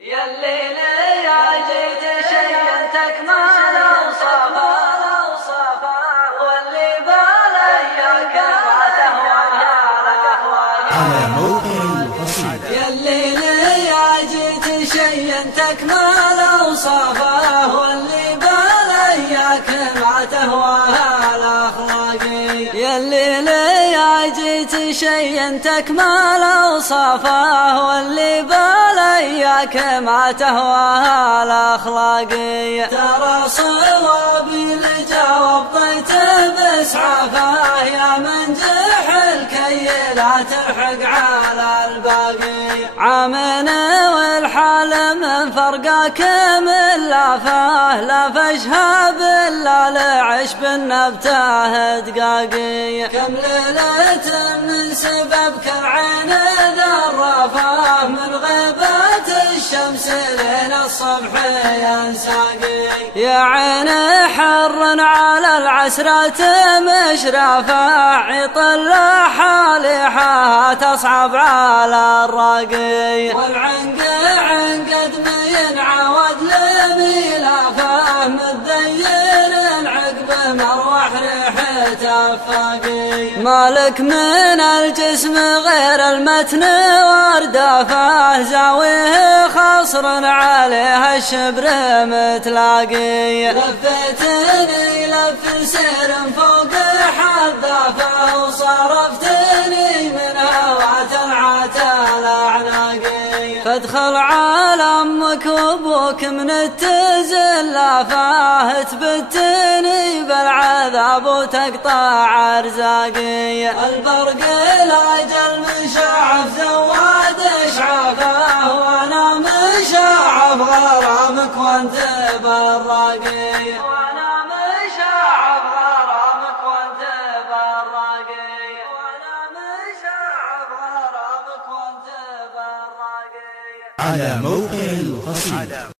يا الليل يا جيت شينتك ما لو صفا واللي باليك ما تهواها على موقع القصيدة. يا الليل يا جيت شينتك ما لو صفا واللي باليك ما تهواها الاخلاقي. يا الليل يا جيت شينتك ما لو صفا واللي باليك ما تهواها الاخلاقي. ترى صوابي اللي جاوب ضيته باسعافه يا من جحل كي لا تلحق على الباقي. عامنا والحال من فرقك من لافه لا فشها بالله لعش بالنبته دقاقي. كم ليلة من سببك العين ذرفه من غيبة الشمس لين الصبح ينساقي. يا عين حر على العسرة مشرفة عطل حالحها تصعب على الراقي. والعنقد من عود لميلافه متذين العقب مروح ريحته فاقي. مالك من الجسم غير المتن واردافه زاويه خصر عليها الشبر متلاقي. لفتني لف سير فوق حذافه وصرفتني من هوات العتال اعناقي. فادخل على امك وابوك من التزلافه تبتني بالعذاب وتقطع ارزاقي. البرق الاجل مشعف زواد اشعافه وانا مشعف غرامك وانت بالراقي. وانا مشعف غرامك وانت بالراقي. وانا مشعف غرامك وانت بالراقي. على موقع القصيدة.